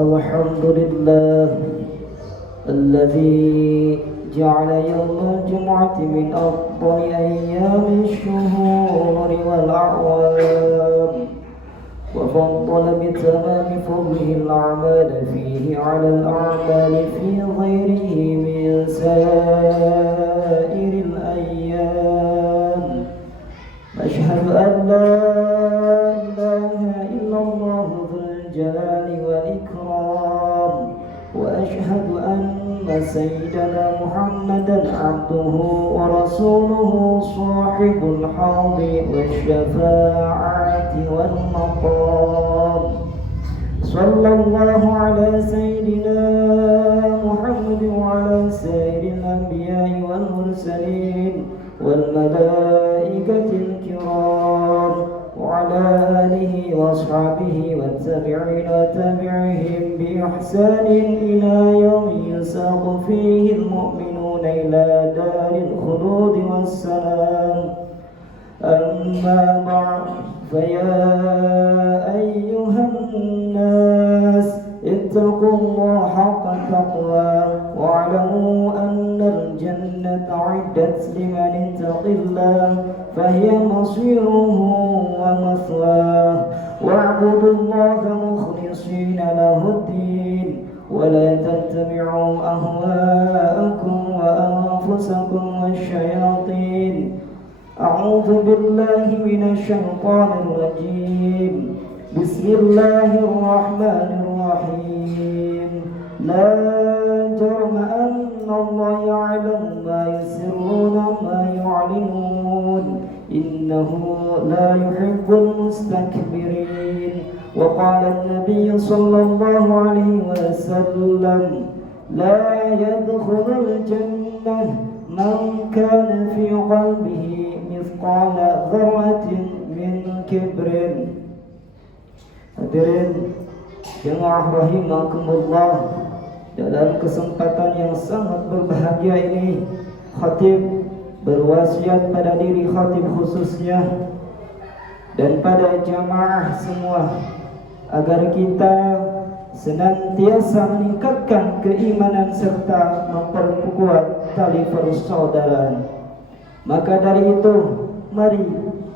الحمد لله الذي جعل يوم الجمعة من أفضل أيام الشهور والأعوام، وفضل بتمام فضله الأعمال فيه على الأعمال في غيره من سائر الأيام. أشهد أن لا إله إلا الله ذو الجلال والإكرام، وأشهد أن سيدنا محمدا عبده ورسوله صاحب الحوض والشفاعة والمقام. صلى الله على سيدنا محمد وعلى سائر الأنبياء والمرسلين والملائكة الكرام، وعلى آله وأصحابه والتابعين وتابعهم بإحسان إلى يوم يساق فيه المؤمنون إلى دار الخلود والسلام. أما بعد، فيا أيها الناس اتقوا الله حق التقوى، واعلموا أن الجنة أعدت لمن اتقى الله، فهي مصيره ومثواه. واعبدوا الله مخلصين له الدين، ولا تتبعوا أهواءكم وأنفسكم والشياطين. أعوذ بالله من الشيطان الرجيم. بسم الله الرحمن الرحيم. لا جرم أن الله يعلم ما يسرون وما يعلنون، إنه لا يحب المستكبرين. وقال النبي صلى الله عليه وسلم: لا يدخل الجنة من كان في قلبه مثقال ذرة من كبر. Hadirin jemaah rahimakumullah, dalam kesempatan yang sangat berbahagia ini, khatib berwasiat pada diri khatib khususnya dan pada jamaah semua agar kita senantiasa meningkatkan keimanan serta memperkuat tali persaudaraan. Maka dari itu, mari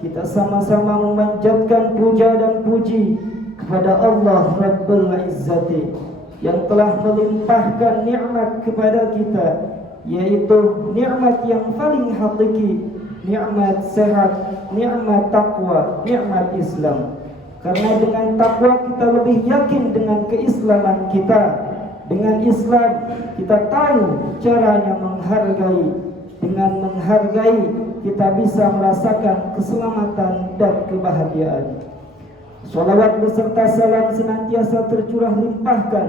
kita sama-sama memanjatkan puja dan puji kepada Allah Rabbul Izzati yang telah melimpahkan nikmat kepada kita, yaitu nikmat yang paling hakiki, nikmat sehat, nikmat takwa, nikmat Islam. Karena dengan takwa kita lebih yakin dengan keislaman kita. Dengan Islam kita tahu caranya menghargai. Dengan menghargai kita bisa merasakan keselamatan dan kebahagiaan. Salawat beserta salam senantiasa tercurah limpahkan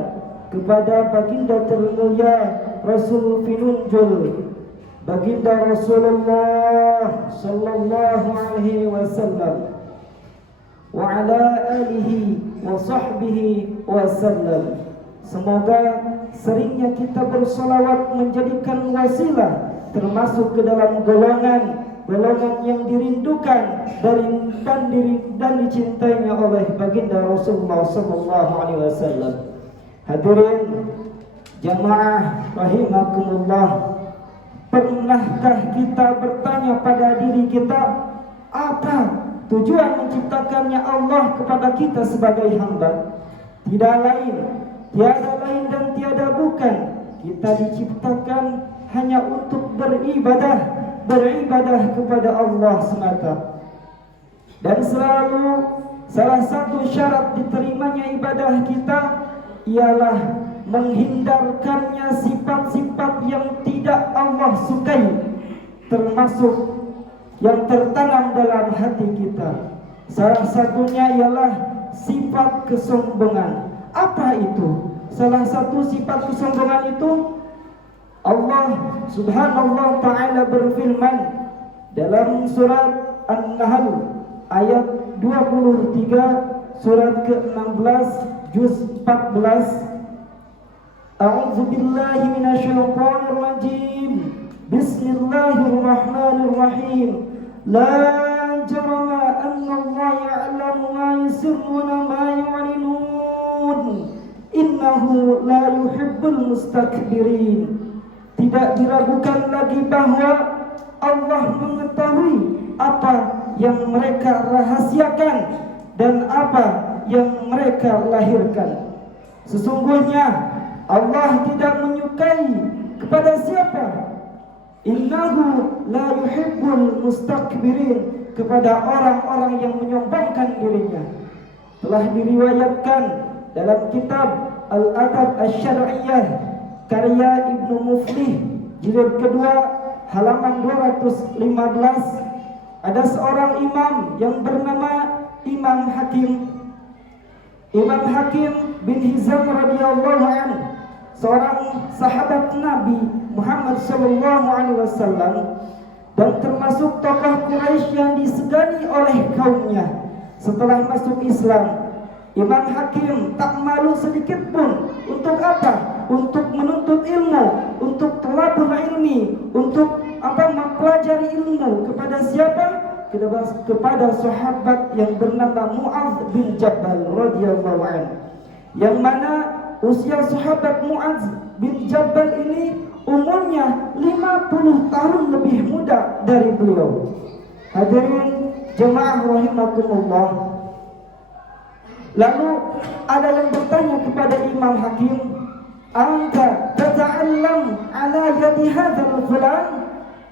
kepada baginda termulia Rasul Pinunjul, baginda Rasulullah sallallahu alaihi wasallam, wa ala alihi wa sahbihi wasallam. Semoga seringnya kita bersolawat menjadikan wasilah termasuk ke dalam golongan yang dirindukan dan dicintainya oleh baginda Rasulullah sallallahu alaihi wasallam. Hadirin jamaah rahimakumullah, pernahkah kita bertanya pada diri kita, apa tujuan menciptakannya Allah kepada kita sebagai hamba? Tiada lain dan tiada bukan, kita diciptakan hanya untuk beribadah kepada Allah semata. Dan selalu salah satu syarat diterimanya ibadah kita ialah menghindarkannya sifat-sifat yang tidak Allah sukai, termasuk yang tertanam dalam hati kita. Salah satunya ialah sifat kesombongan. Apa itu? Salah satu sifat kesombongan itu, Allah subhanahu wa ta'ala berfirman dalam surat An-Nahl ayat 23, surat ke-16 juz 14. A'udzu billahi minasyaitonir rajim. Bismillahirrahmanirrahim. La jarama anna Allah ya'lamu ma yusirruna ma yu'linun. Inna yuhibbul mustakbirin. Tidak diragukan lagi bahwa Allah mengetahui apa yang mereka rahasiakan dan apa yang mereka lahirkan. Sesungguhnya Allah tidak menyukai kepada siapa? Innahu la yuhibbul mustakbirin, kepada orang-orang yang menyombongkan dirinya. Telah diriwayatkan dalam kitab Al-Adab Asy-Syar'iyyah karya Ibnu Muflih jilid kedua halaman 215, ada seorang imam yang bernama Imam Hakim. Imam Hakim bin Hizam radhiyallahu anhu, seorang sahabat Nabi Muhammad sallallahu alaihi wasallam dan termasuk tokoh Quraisy yang disegani oleh kaumnya. Setelah masuk Islam, Imam Hakim tak malu sedikit pun untuk apa? Untuk menuntut ilmu, untuk talabul ilmi, untuk mempelajari ilmu kepada siapa? Kepada sahabat yang bernama Mu'adz bin Jabal radhiyallahu anhu. Yang mana usia sahabat Mu'adz bin Jabal ini umurnya 50 tahun lebih muda dari beliau. Hadirin jemaah rahimakumullah. Lalu ada yang bertanya kepada Imam Hakim, "Anta tata'allam ala yadi hadzal fulan?"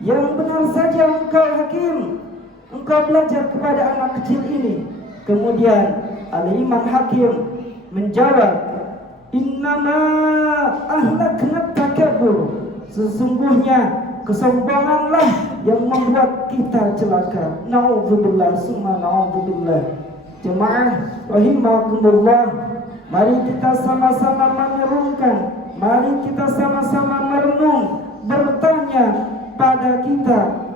Yang benar saja engkau Hakim, engkau belajar kepada anak kecil ini. Kemudian Al-Imam Hakim menjawab, "Innama ahlakna takabbur." Sesungguhnya kesombonganlah yang membuat kita celaka. Na'udzubillah summa na'udzubillah. Jemaah rahimakumullah, mari kita sama-sama merenungkan, mari kita sama-sama merenung, bertanya pada kita,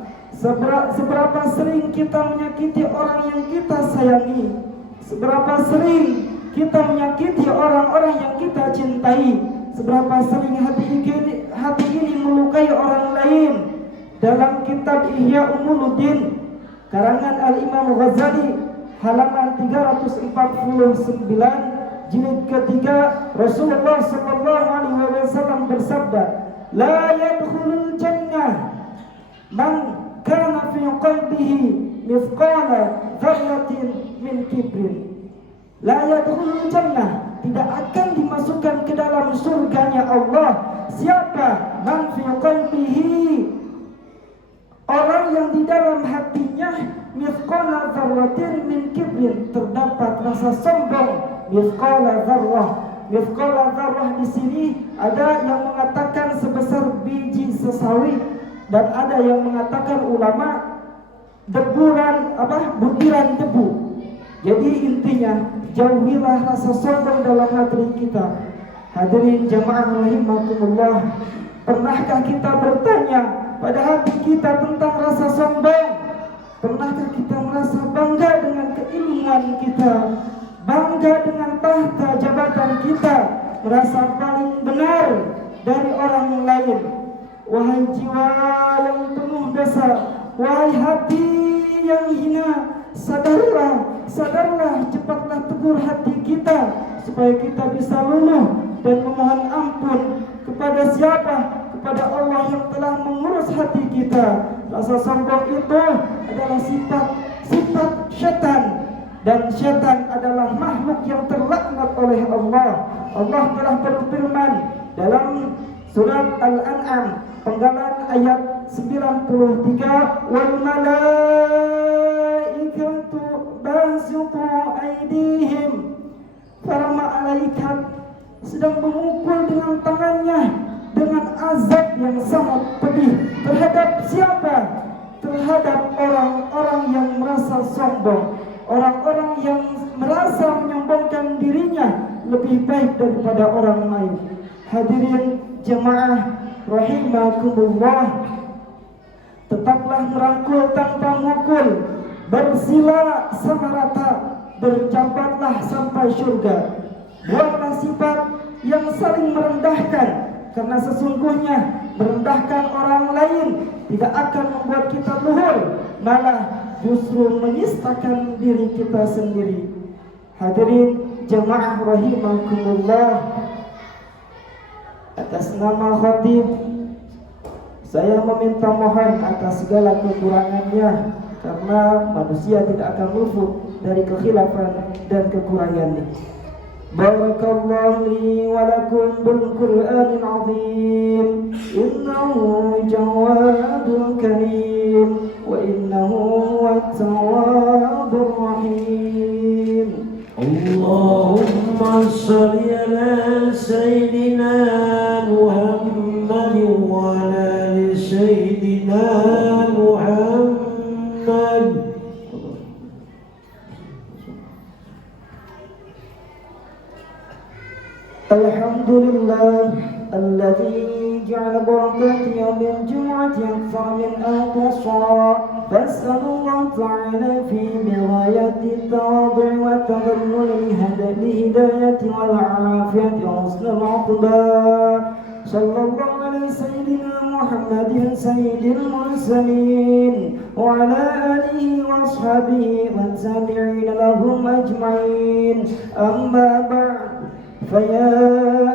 seberapa sering kita menyakiti orang yang kita sayangi, seberapa sering kita menyakiti orang-orang yang kita cintai, seberapa sering hati ini melukai orang lain. Dalam kitab Ihya Ulumuddin karangan Al-Imam Ghazali halaman 349 jilid ketiga, Rasulullah sallallahu alaihi wasallam bersabda, "La yadkhulul jannah man kana fi qalbihi mithqala dzarratin min kibrin." La yadkhulul jannah, tidak akan dimasukkan ke dalam surganya Allah siapa? Man fi qalbihi, orang yang di dalam hatinya mithqala dzarratin min kibrin, terdapat rasa sombong. Mithqala dzarrah, mithqala dzarrah di sini ada yang mengatakan sebesar biji sesawi dan ada yang mengatakan ulama butiran debu. Jadi intinya jauhilah rasa sombong dalam hati kita. Hadirin jamaah rahimakumullah, pernahkah kita bertanya pada hati kita tentang rasa sombong? Pernahkah kita merasa bangga dengan keilmuan kita, bangga dengan tahta jabatan kita, merasa paling benar dari orang lain? Wahai jiwa yang penuh dosa, wahai hati yang hina, sadarlah, sadarlah, cepatlah tegur hati kita supaya kita bisa luluh dan memohon ampun kepada siapa? Kepada Allah yang telah mengurus hati kita. Rasa sombong itu adalah sifat syaitan, dan syaitan adalah makhluk yang terlaknat oleh Allah. Allah telah berfirman dalam surat Al-An'am penggalan ayat 93, "Wal malaikatu basitu aydihim." Para malaikat sedang memukul dengan tangannya dengan azab yang sangat pedih. Terhadap siapa? Terhadap orang-orang yang merasa sombong, orang-orang yang merasa menyombongkan dirinya lebih baik daripada orang lain. Hadirin jemaah rahimakumullah, tetaplah merangkul tanpa mukul, bersila sama rata, berjabatlah sampai surga. Buatlah sifat yang saling merendahkan, karena sesungguhnya merendahkan orang lain tidak akan membuat kita luhur, malah justru menistakan diri kita sendiri. Hadirin jemaah rahimakumullah, Atas nama khatib, saya meminta mohon atas segala kekurangannya, karena manusia tidak akan luput dari kekhilafan dan kekurangannya. Barakallahu li wa lakum bil Qur'anil azim, innahu jawadun karim wa innahu wat-tawwabur rahim. Allahumma shalli ala sayyidina Muhammad wa ala ali sayyidina Muhammad. Alhamdulillah alladzi ja'ala barakati yaumil jum'ati akthar min al-qasra. Fas'alullah ta'ala fi bighayati at-tawadhu' wa tadallul lihidayati wal 'afiyati wa husnil 'uqba. Sallallahu alaihi sayyidina Muhammadin sayyidil mursalin wa ala alihi wa ashabihi wa tabi'in lahum ajma'in. Amma ba'd. فيا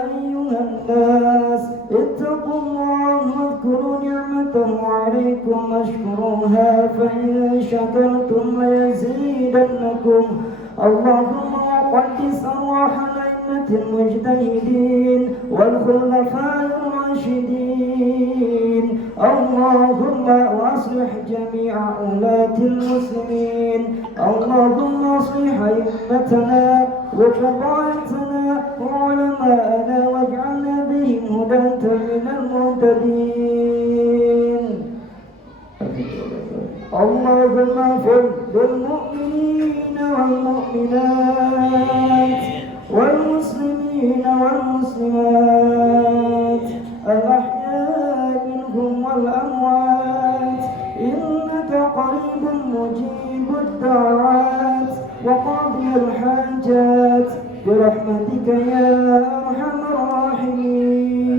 أيها الناس اتقوا الله واذكروا نعمته عليكم واشكروها فإن شكرتم ليزيدنكم. اللهم وقدس أرواح الأئمة المجتهدين والخلفاء الراشدين. اللهم واصلح جميع ولاة المسلمين. اللهم اصلح أئمتنا وقضاتنا وعلماءنا واجعلنا بهم هداة من المهتدين. اللهم اغفر للمؤمنين والمؤمنات والمسلمين والمسلمات الأحياء منهم والأموات إنك قريب مجيب الدعوات وقاضي الحاجات برحمتك يا أرحم الراحمين.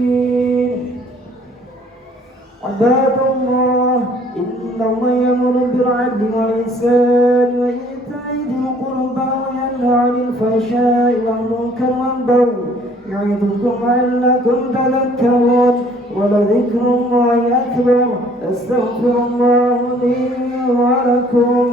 عباد الله، إن الله يأمر بالعدل والإحسان وإيتاء ذي القربى وينهى عن الفحشاء والمنكر والبغي يعظكم لعلكم تذكرون. ولذكر الله أكبر. أستغفر الله لي ولكم.